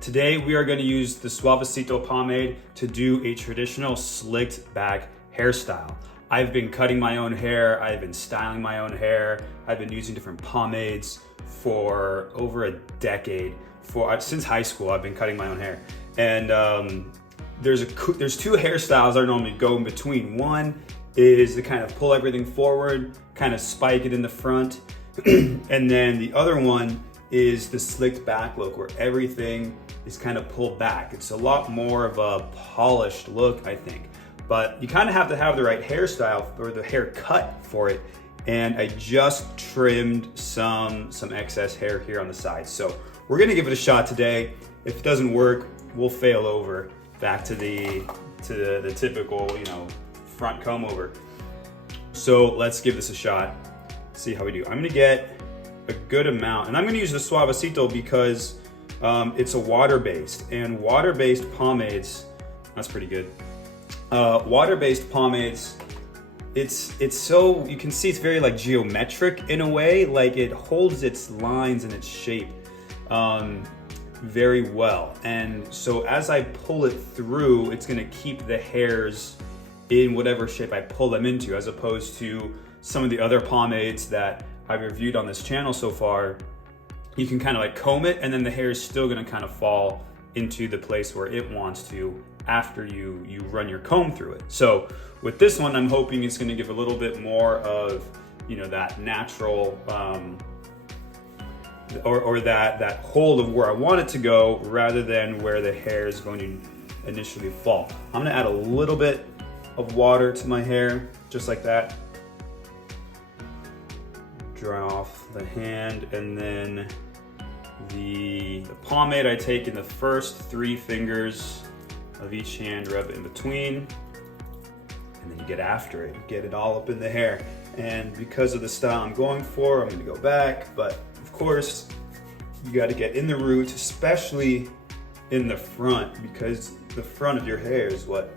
Today we are going to use the Suavecito pomade to do a traditional slicked back hairstyle. I've been cutting my own hair, I've been styling my own hair, I've been using different pomades for over a decade. Since high school I've been cutting my own hair. And there's two hairstyles I normally go in between. One is to kind of pull everything forward, kind of spike it in the front. And then the other one is the slicked back look where everything is kind of pulled back. It's a lot more of a polished look, I think. But you kind of have to have the right hairstyle or the haircut for it. And I just trimmed some excess hair here on the side. So we're gonna give it a shot today. If it doesn't work, we'll fail over back to the typical, front comb over. So let's give this a shot, see how we do. I'm gonna get a good amount, and I'm gonna use the Suavecito because it's a water-based, and water-based pomades, that's pretty good. Water-based pomades, it's so, you can see it's very like geometric in a way, like it holds its lines and its shape very well. And so as I pull it through, it's gonna keep the hairs in whatever shape I pull them into, as opposed to some of the other pomades that I've reviewed on this channel so far. You can kind of like comb it and then the hair is still gonna kind of fall into the place where it wants to after you run your comb through it. So with this one, I'm hoping it's gonna give a little bit more of, that natural, or that hold of where I want it to go rather than where the hair is going to initially fall. I'm gonna add a little bit of water to my hair, just like that. Dry off the hand, and then the pomade I take in the first 3 fingers of each hand, rub it in between, and then you get after it, get it all up in the hair. And because of the style I'm going for, I'm gonna go back, but of course, you gotta get in the roots, especially in the front, because the front of your hair is what,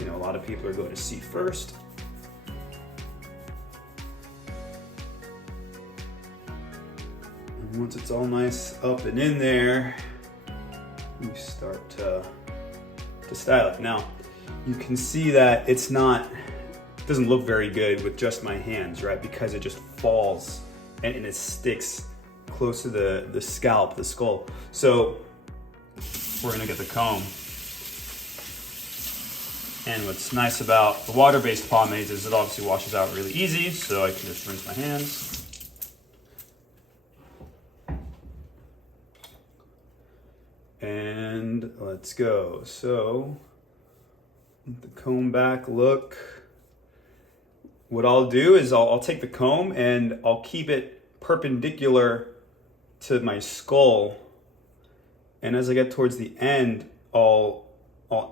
a lot of people are going to see first. And once it's all nice up and in there, you start to style it. Now, you can see that it doesn't look very good with just my hands, right? Because it just falls and it sticks close to the scalp, the skull. So we're gonna get the comb. And what's nice about the water-based pomades is it obviously washes out really easy, so I can just rinse my hands. And let's go. So, the comb back look. What I'll do is I'll take the comb and I'll keep it perpendicular to my skull. And as I get towards the end, I'll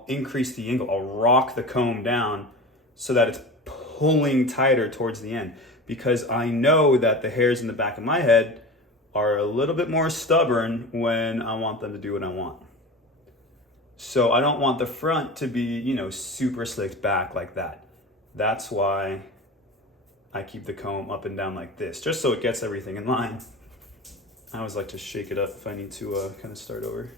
increase the angle. I'll rock the comb down so that it's pulling tighter towards the end, because I know that the hairs in the back of my head are a little bit more stubborn when I want them to do what I want. So I don't want the front to be, super slicked back like that. That's why I keep the comb up and down like this, just so it gets everything in line. I always like to shake it up if I need to kind of start over.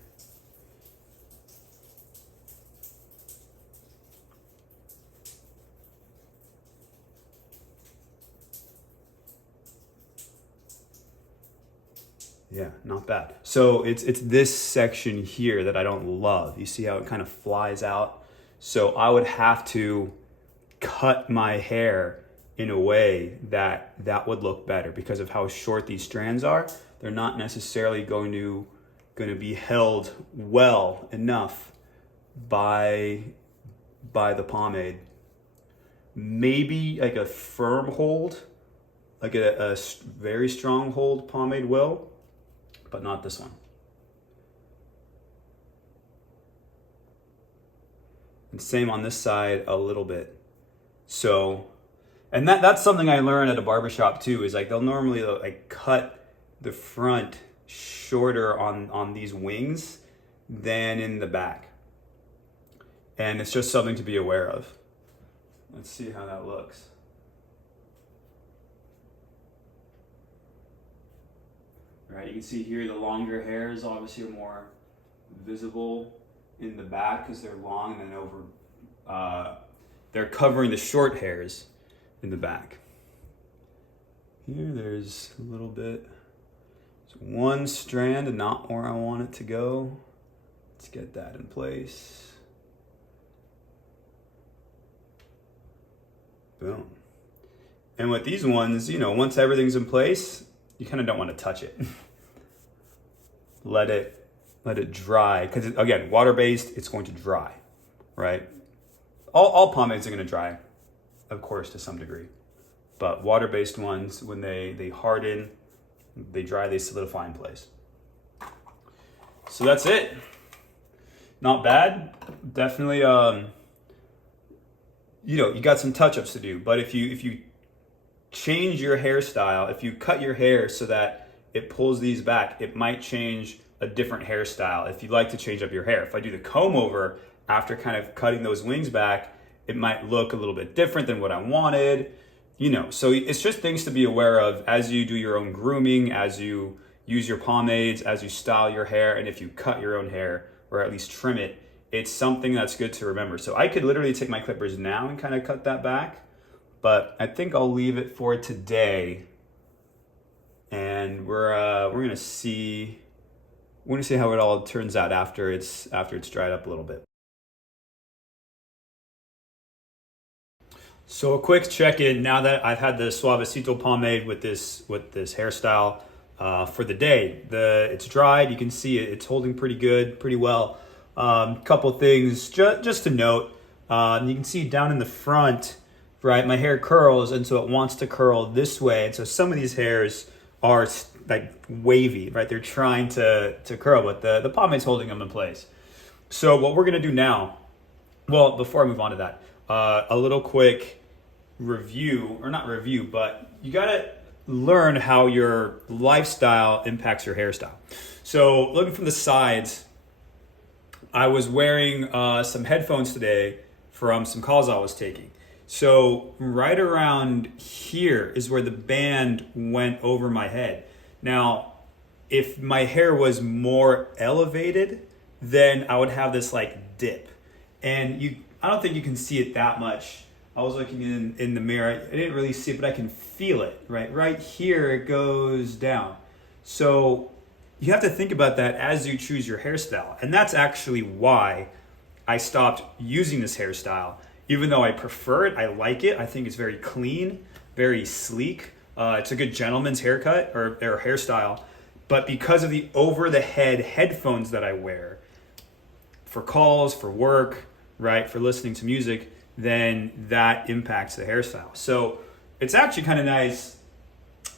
Yeah, not bad. So it's this section here that I don't love. You see how it kind of flies out? So I would have to cut my hair in a way that would look better, because of how short these strands are. They're not necessarily going to be held well enough by the pomade. Maybe like a firm hold, like a very strong hold pomade will, but not this one. And same on this side a little bit. So, and that's something I learned at a barbershop too, is like they'll normally like cut the front shorter on these wings than in the back. And it's just something to be aware of. Let's see how that looks. Right, you can see here the longer hairs obviously are more visible in the back because they're long, and then over, they're covering the short hairs in the back. Here, there's a little bit. It's one strand and not where I want it to go. Let's get that in place. Boom. And with these ones, you know, once everything's in place, you kind of don't want to touch it. Let it dry, because again, water-based, it's going to dry, right? All pomades are going to dry, of course, to some degree. But water-based ones, when they harden, they dry, they solidify in place. So that's it. Not bad. Definitely, you know, you got some touch-ups to do. But if you change your hairstyle, if you cut your hair so that it pulls these back, it might change a different hairstyle. If you like to change up your hair, if I do the comb over after kind of cutting those wings back, it might look a little bit different than what I wanted. You know, so it's just things to be aware of as you do your own grooming, as you use your pomades, as you style your hair, and if you cut your own hair, or at least trim it, it's something that's good to remember. So I could literally take my clippers now and kind of cut that back, but I think I'll leave it for today. And we're gonna see how it all turns out after it's dried up a little bit. So a quick check-in now that I've had the Suavecito pomade with this hairstyle for the day. It's dried. You can see it's holding pretty good, pretty well. Couple things just to note. You can see down in the front, right? My hair curls, and so it wants to curl this way. And so some of these hairs are like wavy, right? They're trying to curl, but the pomade's holding them in place. So what we're gonna do now, well, before I move on to that, a little quick review, or not review, but you gotta learn how your lifestyle impacts your hairstyle. So looking from the sides, I was wearing some headphones today from some calls I was taking. So right around here is where the band went over my head. Now, if my hair was more elevated, then I would have this like dip. And I don't think you can see it that much. I was looking in the mirror. I didn't really see it, but I can feel it, right? Right here, it goes down. So you have to think about that as you choose your hairstyle. And that's actually why I stopped using this hairstyle. Even though I prefer it, I like it. I think it's very clean, very sleek. It's a good gentleman's haircut or hairstyle. But because of the over-the-head headphones that I wear for calls, for work, right, for listening to music, then that impacts the hairstyle. So it's actually kind of nice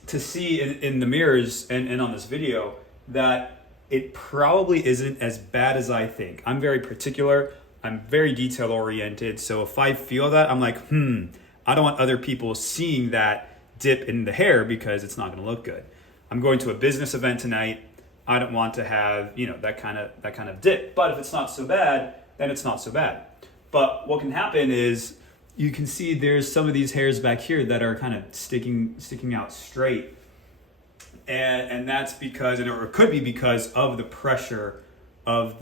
to see in the mirrors and on this video that it probably isn't as bad as I think. I'm very particular. I'm very detail oriented. So if I feel that, I'm like, I don't want other people seeing that dip in the hair because it's not going to look good. I'm going to a business event tonight. I don't want to have, you know, that kind of dip. But if it's not so bad, then it's not so bad. But what can happen is you can see there's some of these hairs back here that are kind of sticking out straight. And that's because, or it could be because of the pressure of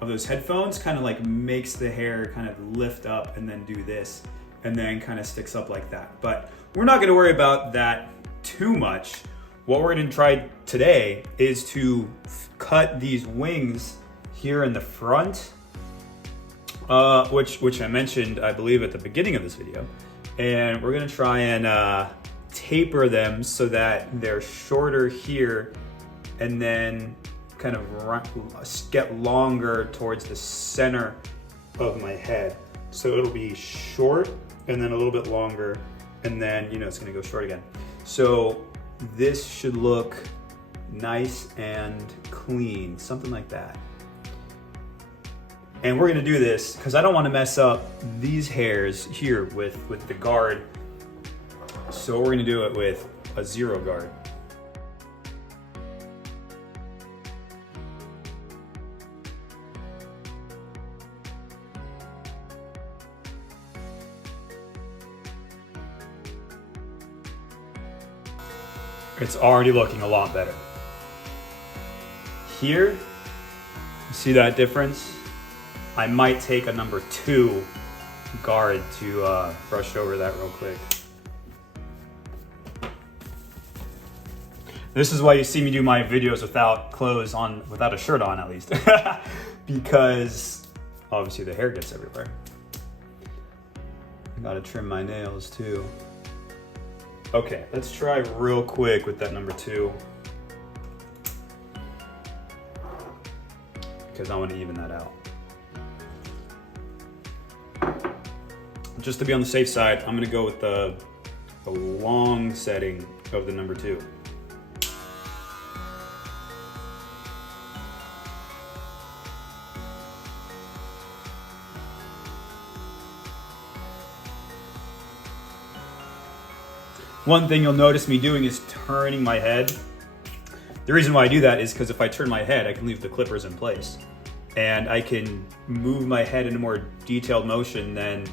those headphones kind of like makes the hair kind of lift up and then do this and then kind of sticks up like that. But we're not going to worry about that too much. What we're going to try today is to cut these wings here in the front, which I mentioned, I believe, at the beginning of this video. And we're going to try and taper them so that they're shorter here and then kind of get longer towards the center of my head. So it'll be short and then a little bit longer, and then, you know, it's going to go short again. So this should look nice and clean, something like that. And we're going to do this because I don't want to mess up these hairs here with the guard. So we're going to do it with a 0 guard. It's already looking a lot better. Here, See that difference? I might take a number 2 guard to brush over that real quick. This is why you see me do my videos without clothes on, without a shirt on at least, because obviously the hair gets everywhere. I gotta trim my nails too. Okay, let's try real quick with that number 2. Because I want to even that out. Just to be on the safe side, I'm gonna go with the long setting of the number 2. One thing you'll notice me doing is turning my head. The reason why I do that is because if I turn my head, I can leave the clippers in place. And I can move my head in a more detailed motion than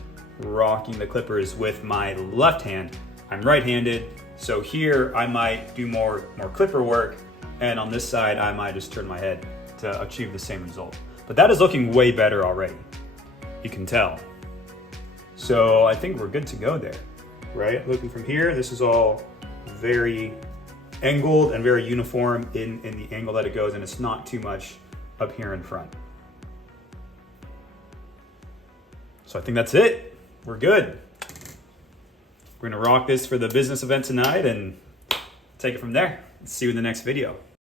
rocking the clippers with my left hand. I'm right-handed, so here I might do more clipper work, and on this side I might just turn my head to achieve the same result. But that is looking way better already. You can tell. So I think we're good to go there. Right? Looking from here, this is all very angled and very uniform in the angle that it goes, and it's not too much up here in front. So I think that's it. We're good. We're gonna rock this for the business event tonight and take it from there. See you in the next video.